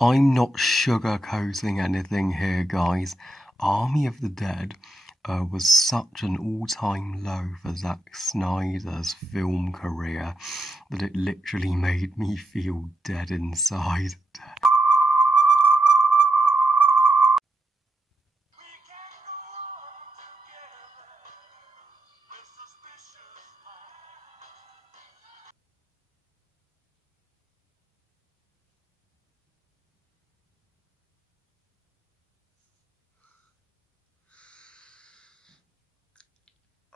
I'm not sugarcoating anything here, guys. Army of the Dead was such an all-time low for Zack Snyder's film career that it literally made me feel dead inside.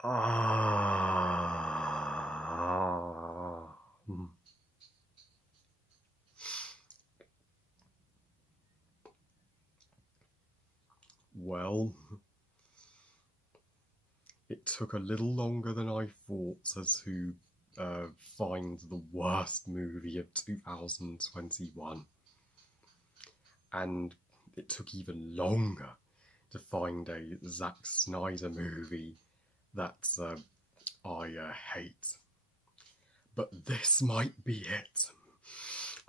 Ah. Well, it took a little longer than I thought to find the worst movie of 2021. And it took even longer to find a Zack Snyder movie that I hate. But this might be it.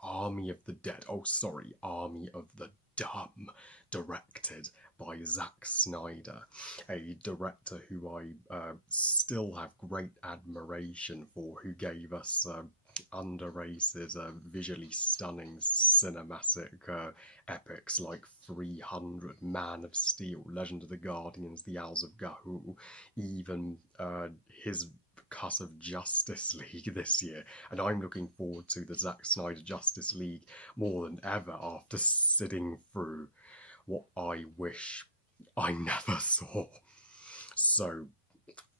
Army of the Dead. Oh, sorry, Army of the Dumb, directed by Zack Snyder, a director who I still have great admiration for, who gave us underrated, visually stunning cinematic epics like 300, Man of Steel, Legend of the Guardians, The Owls of Ga'Hoole, even his cut of Justice League this year, and I'm looking forward to the Zack Snyder Justice League more than ever after sitting through what I wish I never saw. So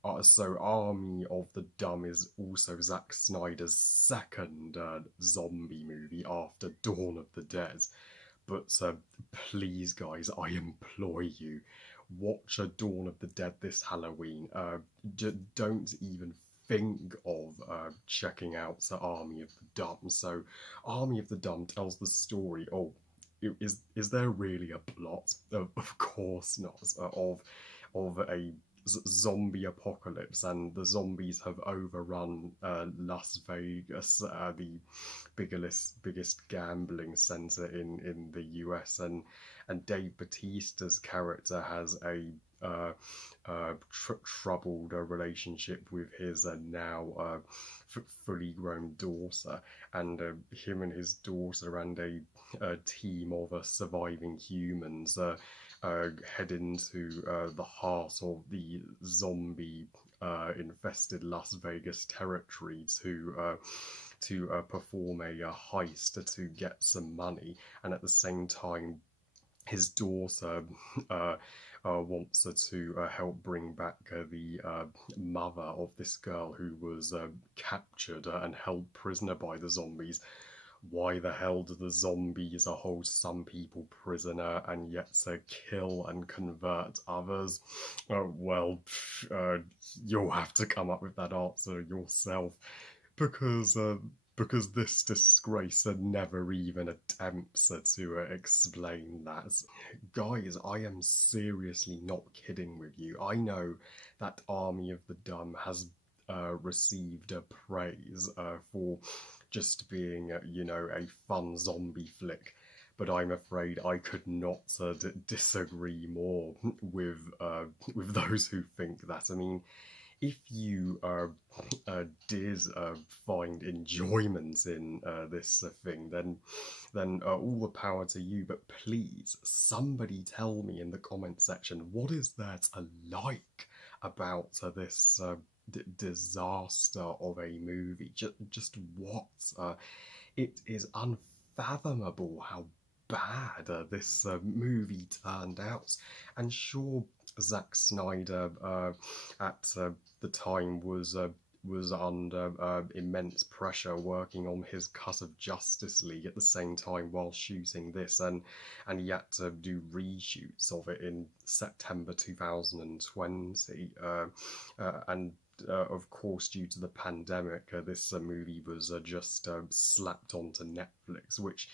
Army of the Dumb is also Zack Snyder's second zombie movie after Dawn of the Dead. But please, guys, I implore you, watch a Dawn of the Dead this Halloween. Don't even think of checking out Army of the Dumb. So, Army of the Dumb tells the story. Oh, is there really a plot? Of course not. Of a zombie apocalypse, and the zombies have overrun Las Vegas, the biggest gambling center in the US, and Dave Bautista's character has a troubled relationship with his now fully grown daughter, and him and his daughter and a team of surviving humans head into the heart of the zombie infested Las Vegas territory to perform a heist to get some money, and at the same time his daughter wants to help bring back the mother of this girl who was captured and held prisoner by the zombies. Why the hell do the zombies hold some people prisoner and yet kill and convert others? Well, you'll have to come up with that answer yourself, because this disgrace never even attempts to explain that. Guys, I am seriously not kidding with you. I know that Army of the Dumb has received praise for just being, a fun zombie flick, but I'm afraid I could not disagree more with those who think that. I mean, if you did find enjoyment in this thing, then all the power to you. But please, somebody tell me in the comment section, what is there to like about this disaster of a movie? Just what? It is unfathomable how bad this movie turned out. And sure, Zack Snyder at the time was under immense pressure working on his cut of Justice League at the same time while shooting this, and he had to do reshoots of it in September 2020, and of course, due to the pandemic, this movie was just slapped onto Netflix, which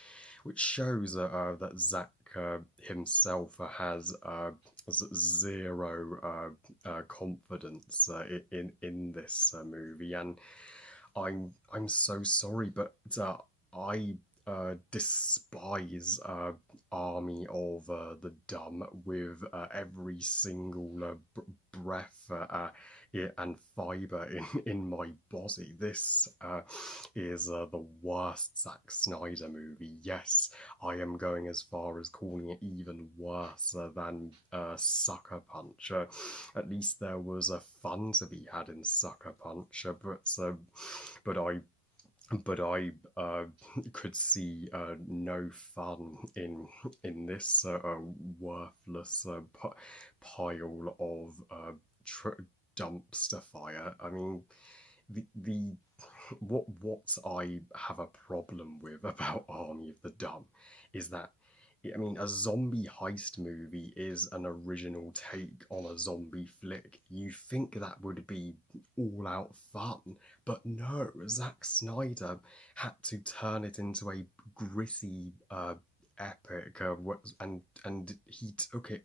shows that Zack himself has zero confidence in this movie, and I'm so sorry, but I despise army of the dumb with every single breath and fibre in my body. This is the worst Zack Snyder movie. Yes, I am going as far as calling it even worse than Sucker Punch. At least there was a fun to be had in Sucker Punch, but I could see no fun in this worthless pile of dumpster fire. I mean, the what I have a problem with about Army of the Dumb is that, I mean, a zombie heist movie is an original take on a zombie flick. You think that would be all out fun, but no, Zack Snyder had to turn it into a gritty epic, and he took it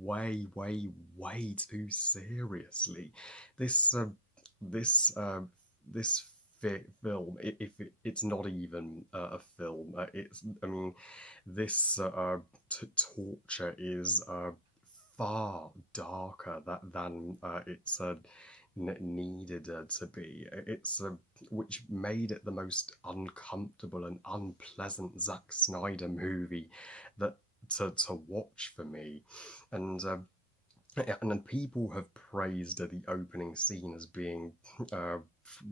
way, way, way too seriously. This this film, if it's not even a film, I mean, this torture is far darker than it's needed to be. It's which made it the most uncomfortable and unpleasant Zack Snyder movie that to watch for me, and. And then people have praised the opening scene as being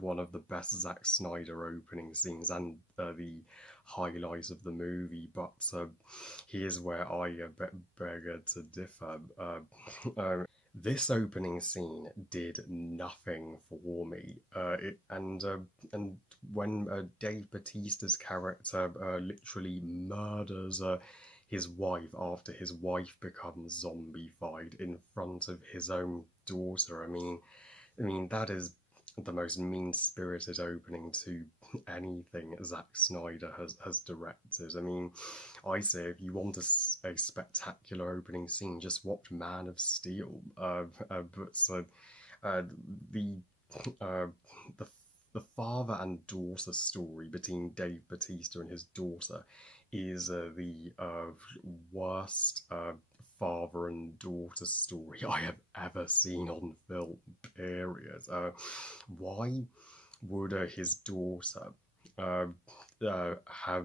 one of the best Zack Snyder opening scenes and the highlight of the movie. But here's where I beg to differ. This opening scene did nothing for me, and when Dave Bautista's character literally murders his wife after his wife becomes zombified in front of his own daughter. I mean that is the most mean-spirited opening to anything Zack Snyder has directed. I mean, I say if you want a spectacular opening scene, just watch Man of Steel. The uh, the the father and daughter story between Dave Bautista and his daughter is the worst father and daughter story I have ever seen on film, period. Why would his daughter have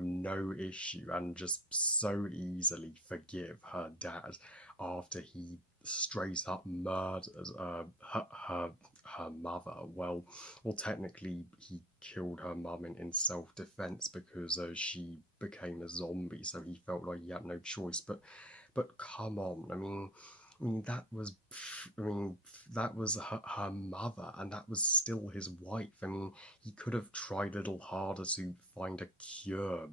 no issue and just so easily forgive her dad after he straight up murders her mother? Well, technically he killed her mum in self-defense because she became a zombie, so he felt like he had no choice. But come on, I mean that was, that was her mother, and that was still his wife. I mean, he could have tried a little harder to find a cure,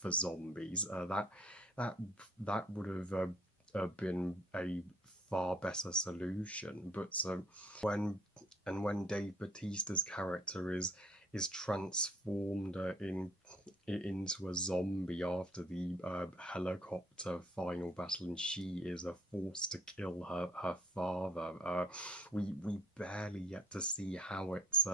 for zombies. That would have been a far better solution. But when Dave Bautista's character is transformed into a zombie after the helicopter final battle, and she is forced to kill her father, we barely get to see how it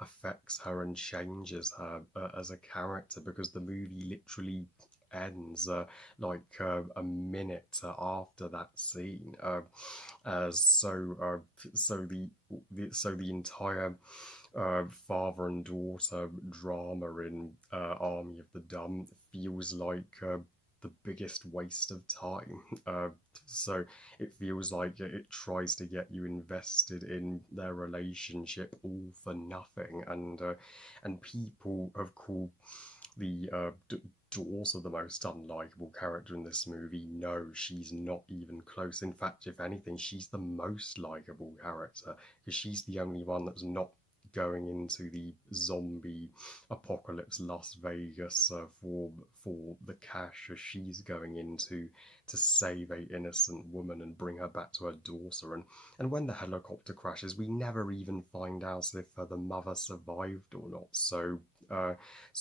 affects her and changes her as a character, because the movie literally ends a minute after that scene. So the entire father and daughter drama in Army of the Dumb feels like the biggest waste of time. So it feels like it tries to get you invested in their relationship all for nothing, and people have called the daughter the most unlikable character in this movie. No, she's not even close. In fact, if anything, she's the most likable character, because she's the only one that's not going into the zombie apocalypse Las Vegas for the cash, as she's going into to save a innocent woman and bring her back to her daughter. And when the helicopter crashes, we never even find out if the mother survived or not. So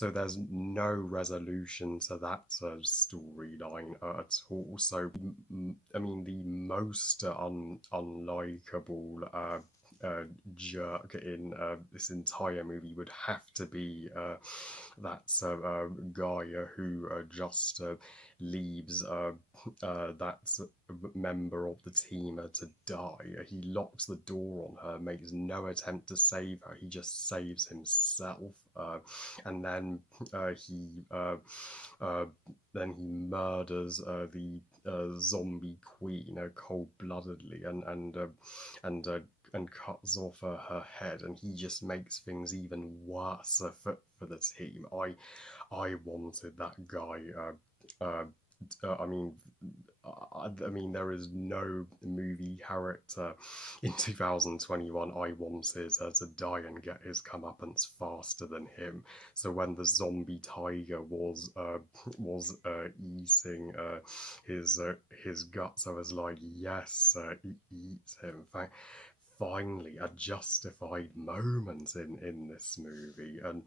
there's no resolution to that storyline at all. So I mean, the most unlikable jerk in this entire movie would have to be that guy who just leaves that member of the team to die. He locks the door on her, makes no attempt to save her. He just saves himself, and then he murders the zombie queen cold-bloodedly, and cuts off her head, and he just makes things even worse for the team. I wanted that guy. I mean, there is no movie character in 2021 I wanted to die and get his comeuppance faster than him. So when the zombie tiger was eating his guts, I was like, yes, eat him. Finally, a justified moment in this movie, and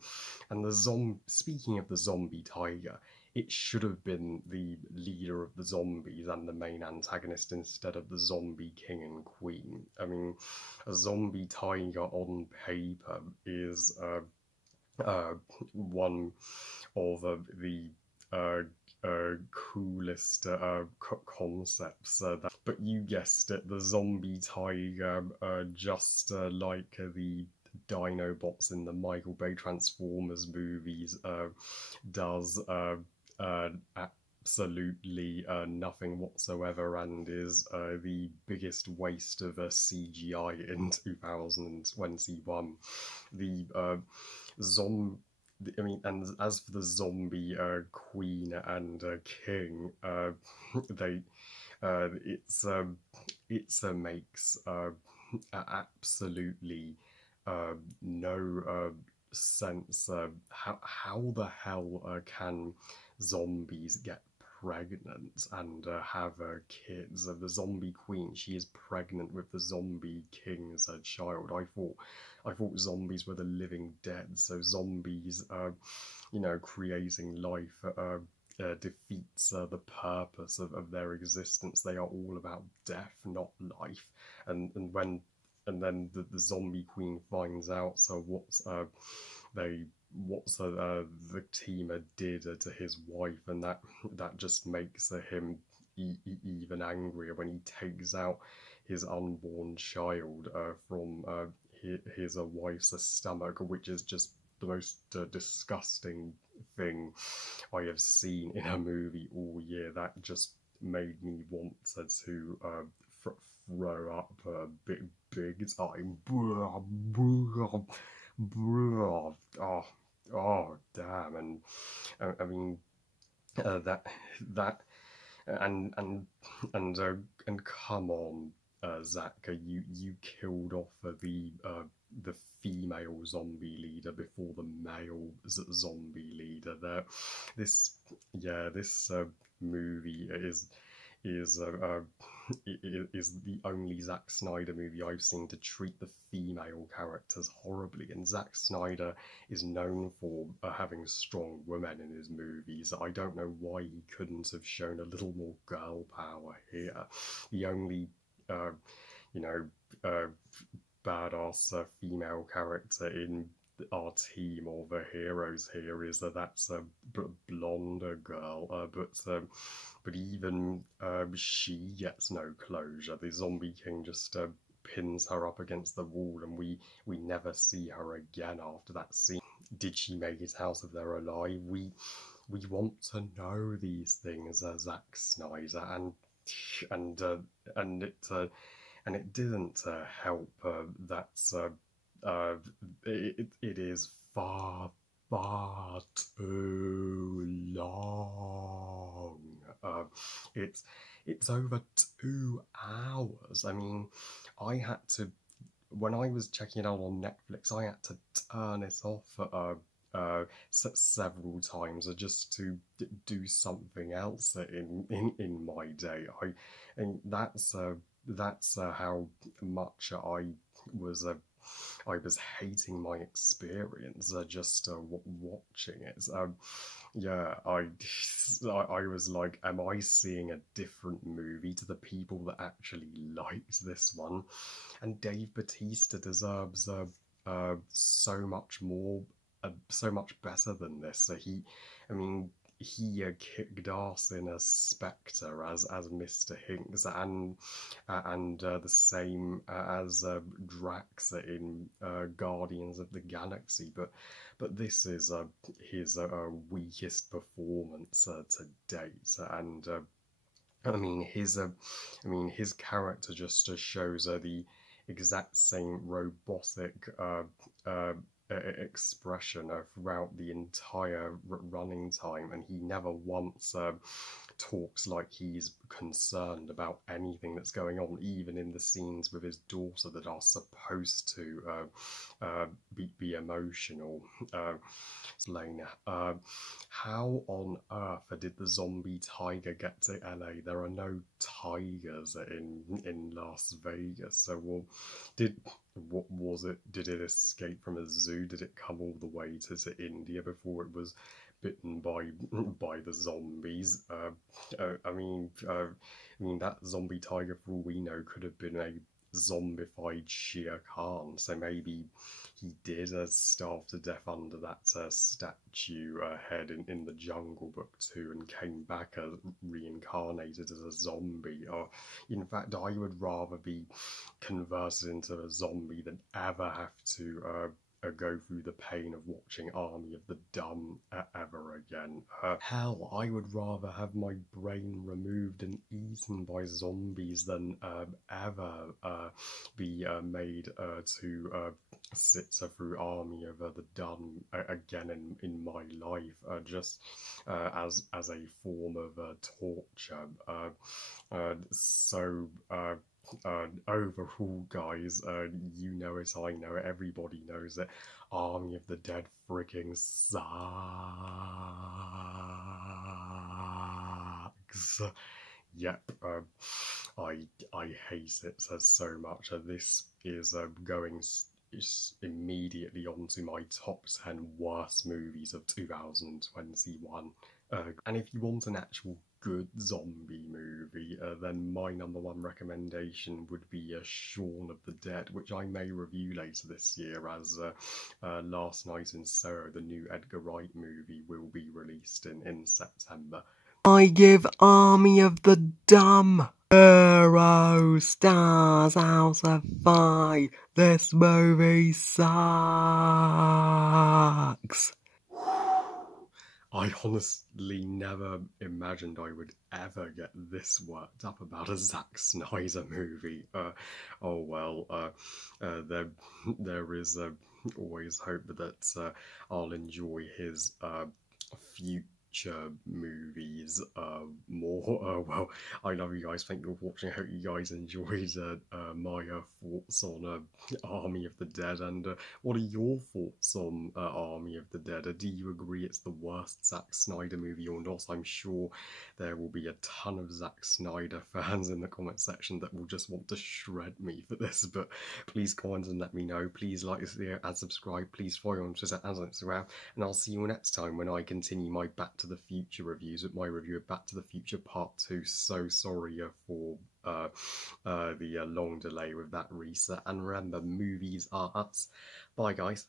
speaking of the zombie tiger, it should have been the leader of the zombies and the main antagonist instead of the zombie king and queen. I mean, a zombie tiger on paper is one of the coolest concepts. But you guessed it, the zombie tiger, just like the Dinobots in the Michael Bay Transformers movies, does absolutely nothing whatsoever, and is the biggest waste of CGI in 2021. The and as for the zombie queen and king, they it makes absolutely no sense. How the hell can zombies get pregnant and have kids? The zombie queen, she is pregnant with the zombie king's child. I thought zombies were the living dead, so zombies, creating life defeats the purpose of their existence. They are all about death, not life. And then the zombie queen finds out the team did to his wife, and that just makes him even angrier when he takes out his unborn child from his wife's stomach, which is just the most disgusting thing I have seen in a movie all year. That just made me want to throw up big time. Oh, damn! And I mean that and come on, Zack, you killed off the female zombie leader before the male zombie leader. This movie is the only Zack Snyder movie I've seen to treat the female characters horribly, and Zack Snyder is known for having strong women in his movies. I don't know why he couldn't have shown a little more girl power here. The only badass female character in our team of heroes here is that's a blonde girl, but even she gets no closure. The zombie king just pins her up against the wall, and we never see her again after that scene. Did she make it out of there alive? We want to know these things, Zack Snyder, and it didn't help. It is far too long. It's over 2 hours. I mean, I had to, when I was checking it out on Netflix, I had to turn it off several times just to do something else in my day. And that's how much I was hating my experience just watching it. I was like, am I seeing a different movie to the people that actually liked this one? And Dave Bautista deserves so much more, so much better than this. So I mean, he kicked ass in a Spectre as Mr. Hinks, and the same as Drax in Guardians of the Galaxy. But this is his weakest performance to date, and his character just shows the exact same robotic uh, expression throughout the entire running time, and he never once talks like he's concerned about anything that's going on, even in the scenes with his daughter that are supposed to be emotional. Selena, how on earth did the zombie tiger get to LA? There are no tigers in Las Vegas. So, well, what was it? Did it escape from a zoo? Did it come all the way to India before it was bitten by the zombies? I mean that zombie tiger, for all we know, could have been a zombified Shere Khan. So maybe he did starve to death under that statue head in the Jungle Book too, and came back reincarnated as a zombie. Or, in fact, I would rather be converted into a zombie than ever have to go through the pain of watching Army of the Dumb ever again. Hell, I would rather have my brain removed and eaten by zombies than ever be made to sit through Army of the Dumb again in my life, just as a form of torture. Overall, guys, you know it, I know it, everybody knows it. Army of the Dead frigging sucks. Yep, I hate it so much. This is going immediately onto my top 10 worst movies of 2021. And if you want an actual good zombie movie, then my number one recommendation would be Shaun of the Dead, which I may review later this year, as Last Night in Soho, the new Edgar Wright movie, will be released in September. I give Army of the Dumb 0 stars out of 5. This movie sucks. I honestly never imagined I would ever get this worked up about a Zack Snyder movie. Oh well, there is always hope that I'll enjoy his future movies more. Well, I love you guys. Thank you for watching. I hope you guys enjoyed my thoughts on Army of the Dead. And what are your thoughts on Army of the Dead? Do you agree it's the worst Zack Snyder movie or not? I'm sure there will be a ton of Zack Snyder fans in the comment section that will just want to shred me for this, but please comment and let me know. Please like this video and subscribe. Please follow me on Twitter and on Instagram, and I'll see you next time when I continue my Back to the Future reviews with my review of Back to the Future Part 2. So sorry for the long delay with that reset, and remember, movies are us. Bye guys.